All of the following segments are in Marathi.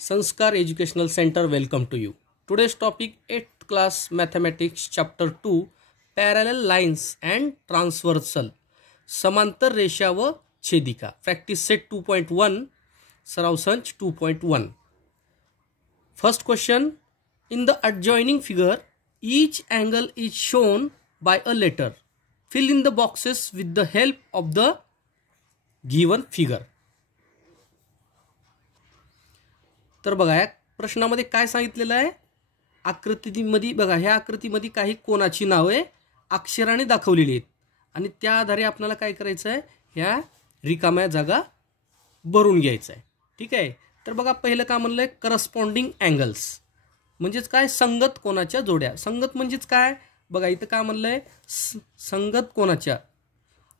Sanskar Educational Center welcome to you. Today's topic 8th class mathematics chapter 2 parallel lines and transversal समांतर रेषा व छेदिका practice set 2.1 सराव संच 2.1. First question, in the adjoining figure each angle is shown by a letter. Fill in the boxes with the help of the given figure. तर बघा या प्रश्नामध्ये काय सांगितलेलं आहे, आकृतीमध्ये बघा ह्या आकृतीमध्ये काही कोणाची नावे अक्षराने दाखवलेली आहेत आणि त्या आधारे आपल्याला काय करायचं आहे, ह्या रिकाम्या जागा भरून घ्यायचं आहे. ठीक आहे. तर बघा पहिलं काय म्हणलंय, करस्पॉन्डिंग अँगल्स म्हणजेच काय, संगत कोणाच्या जोड्या. संगत म्हणजेच काय बघा इथं काय म्हणलंय, संगत कोणाच्या,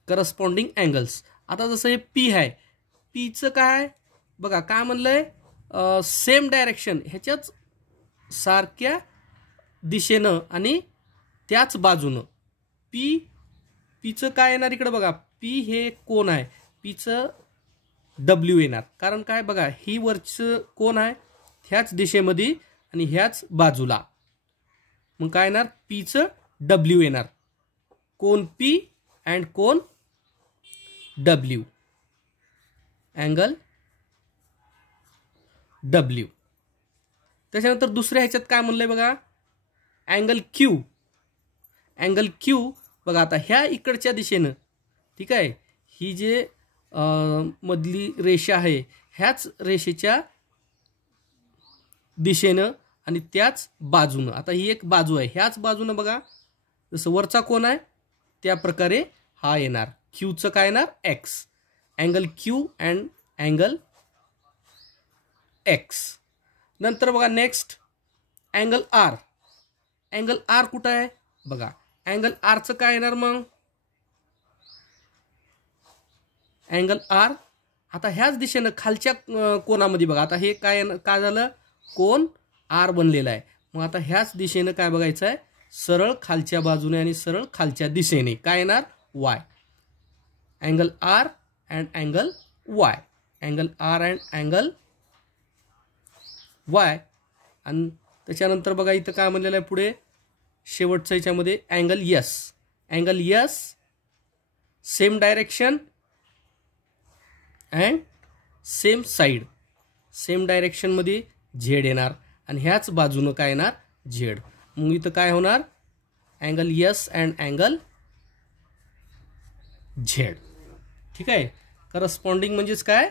करस्पॉन्डिंग अँगल्स. आता जसं हे पी आहे, पीचं काय बघा काय म्हणलंय, सेम डायरेक्शन ह्याच्याच सारख्या दिशेनं आणि त्याच बाजूनं. पीचं काय येणार इकडे बघा, पी हे कोण आहे, पीचं डब्ल्यू येणार. कारण काय बघा ही वरचं कोण आहे ह्याच दिशेमध्ये आणि ह्याच बाजूला, मग काय येणार पीचं डब्ल्यू येणार. कोण पी अँड कोण डब्ल्यू, अँगल डब्ल्यू. त्याच्यानंतर दुसऱ्या ह्याच्यात काय म्हणलंय बघा, अँगल क्यू. अँगल क्यू बघा आता ह्या इकडच्या दिशेनं, ठीक आहे, ही जे मधली रेषा आहे ह्याच रेषेच्या दिशेनं आणि त्याच बाजूनं. आता ही एक बाजू आहे, ह्याच बाजूनं बघा जसं वरचा कोण आहे त्या प्रकारे हा येणार. क्यूचं काय येणार X, angle Q and angle X. नंतर बघा next angle R. Angle R कुठं आहे बघा, अँगल आरचं काय येणार मग, अँगल आर आता ह्याच दिशेनं खालच्या कोणामध्ये बघा, आता हे काय काय झालं, कोण आर बनलेला आहे. मग आता ह्याच दिशेनं काय बघायचं आहे, सरळ खालच्या बाजूने आणि सरळ खालच्या दिशेने काय येणार Y. Angle R and angle Y, angle R and angle Y. आणि त्याच्यानंतर बघा इथं काय म्हणलेलं आहे पुढे शेवटच्या ह्याच्यामध्ये, angle yes. Angle yes same direction and same side, same डायरेक्शनमध्ये झेड येणार आणि ह्याच बाजूनं काय येणार झेड. मग इथं काय होणार, angle yes and angle Z. ठीक आहे. करस्पॉन्डिंग म्हणजेच काय,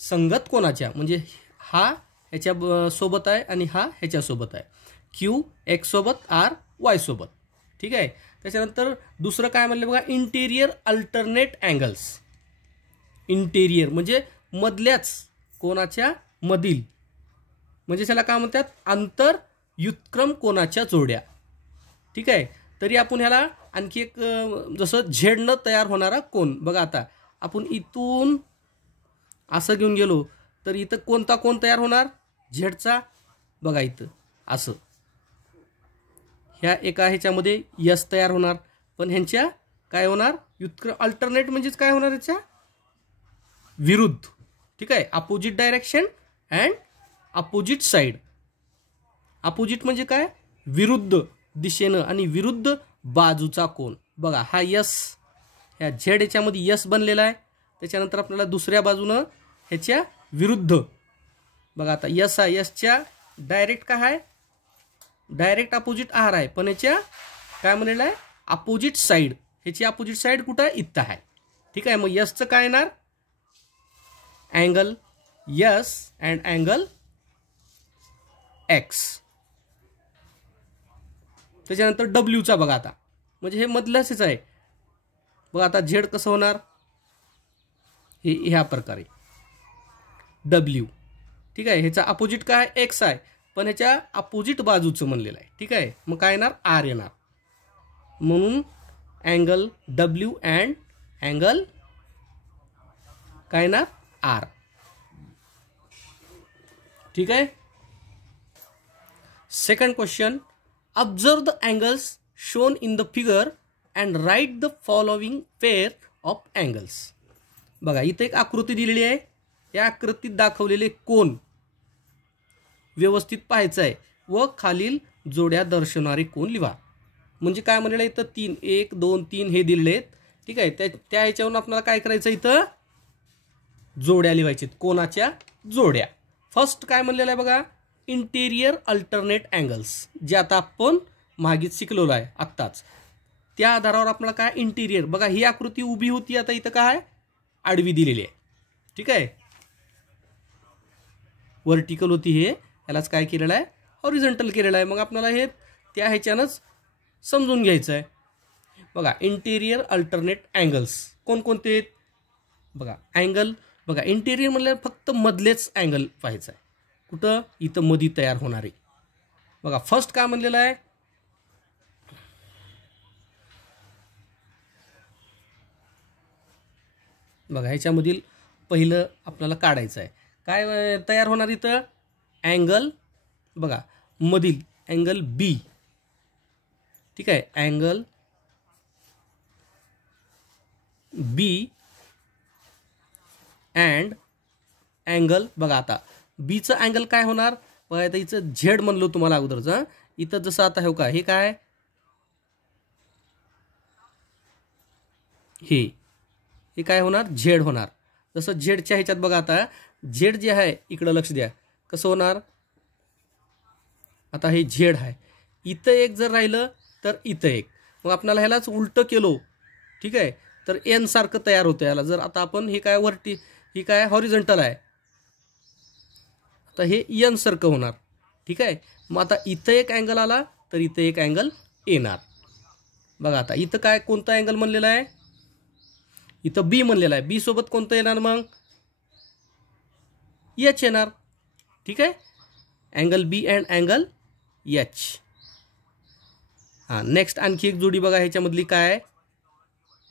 संगत कोणाच्या, म्हणजे हा ह्याच्या सोबत आहे आणि हा ह्याच्या सोबत आहे, क्यू एक्स सोबत आर वाय सोबत. ठीक आहे. त्याच्यानंतर दुसरं काय म्हणलं बघा, इंटेरियर अल्टरनेट अँगल्स. इंटेरियर म्हणजे मधल्याच कोणाच्या मधील, म्हणजे त्याला काय म्हणतात अंतर व्युत्क्रम कोणाच्या जोड्या. ठीक आहे. तरी आपण ह्याला आणखी एक जसं झेडनं तयार होणारा कोण बघा, आता आपण इथून असं घेऊन गेलो तर इथं कोणता कोण तयार होणार झेडचा बघा, इथं असं ह्या एका ह्याच्यामध्ये यस तयार होणार, पण ह्यांच्या काय होणार व्युत्क्रम. अल्टरनेट म्हणजेच काय होणार ह्याच्या विरुद्ध. ठीक आहे. Opposite direction and opposite side. Opposite म्हणजे काय, विरुद्ध दिशेनं आणि विरुद्ध बाजूचा कोण. बघा हा यस, ह्या झेड ह्याच्यामध्ये यस बनलेला आहे. त्याच्यानंतर आपल्याला दुसऱ्या बाजूनं ह्याच्या विरुद्ध बघा, आता यस आहे, यसच्या डायरेक्ट काय आहे, डायरेक्ट अपोजिट आर आहे, पण ह्याच्या काय म्हणलेलं आहे अपोजिट साईड. ह्याची अपोजिट साईड कुठं आहे, इथं आहे. ठीक आहे. मग यसचं काय येणार, angle yes and angle x. त्याच्यानंतर डब्ल्यूचा बघा आता, म्हणजे हे मधलंच आहे बघा. आता झेड कसं होणार, हे ह्या प्रकारे डब्ल्यू. ठीक आहे. ह्याचा अपोजिट काय एक्स आहे, पण ह्याच्या अपोजिट बाजूचं म्हणलेलं आहे. ठीक आहे. मग काय येणार आर येणार, म्हणून अँगल डब्ल्यू अँड अँगल काय येणार आर. ठीक आहे. Second question, observe the angles shown in the figure and write the following pair of angles. बघा इथे एक आकृती दिलेली आहे, या आकृतीत दाखवलेले कोन व्यवस्थित पाहायचं आहे व खालील जोड्या दर्शवणारे कोन लिहा. म्हणजे काय म्हणलेलं इथं 3 1 2 3 हे दिलेले आहेत. ठीक आहे, त्या ह्याच्यावरून आपल्याला काय करायचं इथं जोड्या लिहायच्यात, कोनाच्या जोड्या. फर्स्ट काय म्हणलेलं आहे बघा, इंटेरियर अल्टरनेट अँगल्स, जे आता आपण मागेच शिकलेलो आहे आत्ताच. त्या आधारावर आपल्याला काय इंटेरियर बघा, ही आकृती उभी होती, आता इथं काय आडवी दिलेली आहे. ठीक आहे, व्हर्टिकल होती, हे यालाच काय केलेलं आहे हॉरिझॉन्टल केलेलं आहे. मग आपल्याला हे त्या ह्याच्यानंच समजून घ्यायचं आहे. बघा इंटेरियर अल्टरनेट अँगल्स कोणकोणते आहेत बघा. अँगल बघा, इंटेरियर म्हणल्यावर फक्त मधलेच अँगल पाहायचं आहे. कुठं इथं मधी तयार होणारे. बघा फर्स्ट काय म्हणलेलं आहे, बघा ह्याच्यामधील पहिलं आपल्याला काढायचं आहे. काय तयार होणार इथं अँगल बघा, मधील अँगल बी. ठीक आहे, अँगल बी अँड अँगल बघा, आता बीचं अँगल काय होणार बघा, आता इथं झेड म्हणलो तुम्हाला अगोदरच. इथं जसं आता हे का, हे काय हे काय होणार झेड होणार. जसं झेडच्या ह्याच्यात बघा, आता झेड जे आहे इकडं लक्ष द्या कसं होणार. आता हे झेड आहे, इथं एक जर राहिलं तर इथं एक, मग आपल्याला ह्यालाच उलटं केलो. ठीक आहे, तर एन सारखं तयार होतं याला. जर आता आपण हे काय वरती, ही काय हॉरिझॉन्टल आहे, आता हे एन सारखं होणार. ठीक आहे, मग आता इथं एक अँगल आला तर इथं एक अँगल येणार. बघा आता इथं काय कोणता अँगल म्हणलेला आहे, इथं बी म्हणलेला आहे. बी सोबत कोणतं येणार मग एच येणार. ठीक आहे, angle B and angle H. हां, नेक्स्ट आणखी एक जोडी बघा, ह्याच्यामधली काय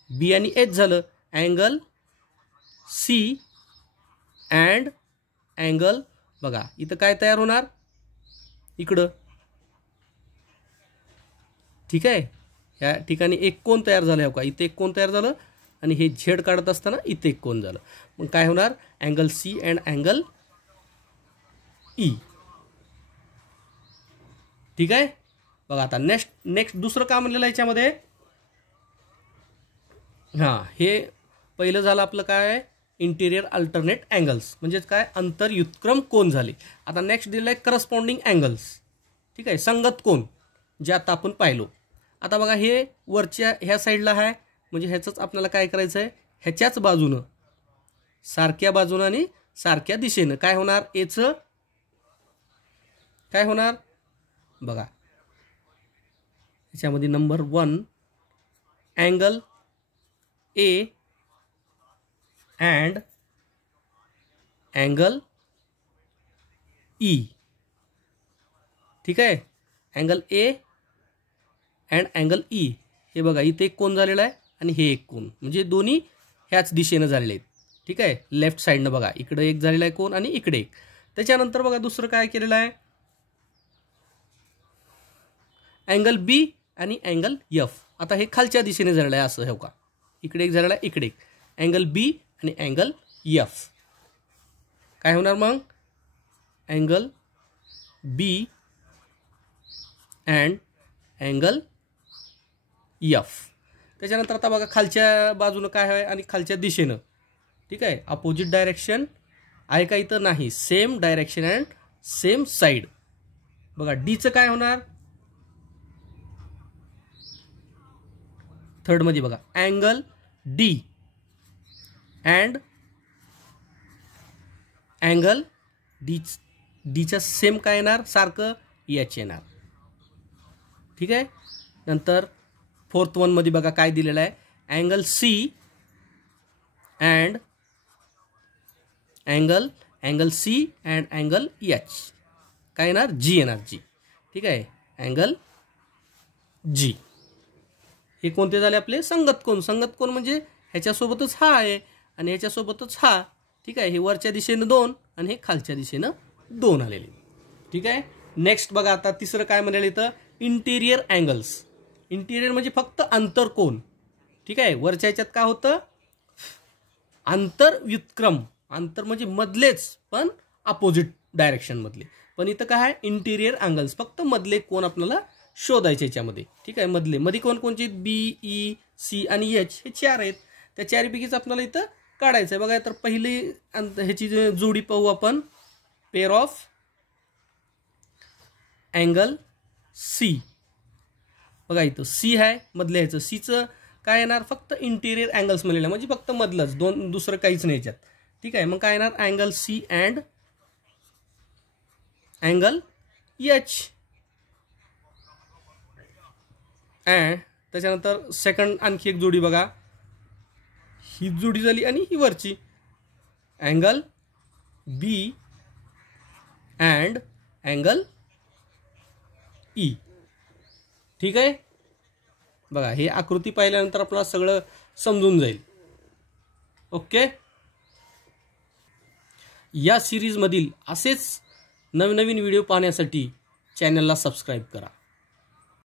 बी आणि एच झालं. अँगल सी अँड अँगल बघा, इथं काय तयार होणार इकडं. ठीक आहे, या ठिकाणी एक कोन तयार झाला हो का, इथे एक कोन तयार झालं आणि हे झेड काढत असताना इथे एक कोन झालं. मग काय होणार angle C and angle E. ठीक आहे, बघा आता नेक्स्ट दुसरं काय म्हणलेलं आहे याच्यामध्ये. हां, हे पहिलं झालं आपलं काय इंटेरियर अल्टरनेट अँगल्स, म्हणजेच काय अंतरयुत्क्रम कोन झाले. आता नेक्स्ट दिलेलं आहे करस्पॉन्डिंग अँगल्स. ठीक आहे, संगत कोन, जे आता आपण पाहिलो. आता बघा हे वरच्या ह्या साईडला आहे, म्हणजे ह्याचंच आपल्याला काय करायचं आहे, ह्याच्याच बाजूनं सारख्या बाजूनं आणि सारख्या दिशेनं काय होणार एचं काय होणार बघा. ह्याच्यामध्ये number 1 angle A and angle E. ठीक आहे, angle A and angle E. हे बघा इथे एक कोन झालेला आहे आणि हे एक कोन, म्हणजे दोन्ही ह्याच दिशेनं झालेले आहेत. ठीक आहे, लेफ्ट साईडनं बघा इकडे एक झालेला आहे कोन आणि इकडे एक. त्याच्यानंतर बघा दुसरं काय केलेलं आहे अँगल बी आणि अँगल एफ. आता हे खालच्या दिशेने झालेलं आहे असं, हो का, इकडे एक झालेला आहे इकडे एक. अँगल बी आणि अँगल एफ काय होणार मग angle B and angle F. त्याच्यानंतर आता बघा खालच्या बाजूनं काय आहे आणि खालच्या दिशेनं. ठीक आहे, अपोजिट डायरेक्शन आहे का इथं नाही, same direction and same side. बघा डीचं काय होणार थर्डमध्ये बघा अँगल डी अँड अँगल डीच्या सेम काय येणार सारखं एच येणार. ठीक आहे, नंतर फोर्थ वनमध्ये बघा काय दिलेलं आहे angle C and angle C and angle H काय येणार जी येणार जी. ठीक आहे, अँगल जी. हे कोणते झाले आपले संगत कोन. संगत कोन म्हणजे ह्याच्यासोबतच हा आहे आणि ह्याच्यासोबतच हा. ठीक आहे, हे वरच्या दिशेनं 2 आणि हे खालच्या दिशेनं 2 आलेले. ठीक आहे, नेक्स्ट बघा आता तिसरं काय म्हणाले इथं इंटेरियर अँगल्स. इंटेरियर म्हणजे फक्त अंतरकोन. ठीक आहे, वरच्या ह्याच्यात काय होतं अंतर व्युत्क्रम. अंतर म्हणजे मधलेच पण अपोजिट डायरेक्शनमधले. पण इथं काय आहे, इंटिरियर अँगल्स, फक्त मधले कोण आपल्याला शोधायचे याच्यामध्ये. ठीक आहे, मध्ये कोणकोणचे बी, ई, सी आणि एच हे 4 आहेत. त्या 4पैकीच आपल्याला इथं काढायचं आहे. बघा तर पहिली ह्याची जोडी पाहू आपण, पेअर ऑफ अँगल सी. बघा इथं सी आहे मधलं, ह्याचं सीचं काय येणार, फक्त इंटिरियर अँगल्स म्हणलेलं म्हणजे फक्त मधलंच, दुसरं काहीच नाही याच्यात. ठीक आहे, मग काय येणार, angle C and angle H. And त्याच्यानंतर सेकंड आणखी एक जोडी बघा, ही जोडी झाली आणि ही वरची, angle B and angle E. ठीक आहे, बघा हे आकृती पाहिल्यानंतर आपल्याला सगळं समजून जाईल. ओके, या सिरीजमधील असेच नवनवीन व्हिडिओ पाहण्यासाठी चॅनलला सबस्क्राईब करा.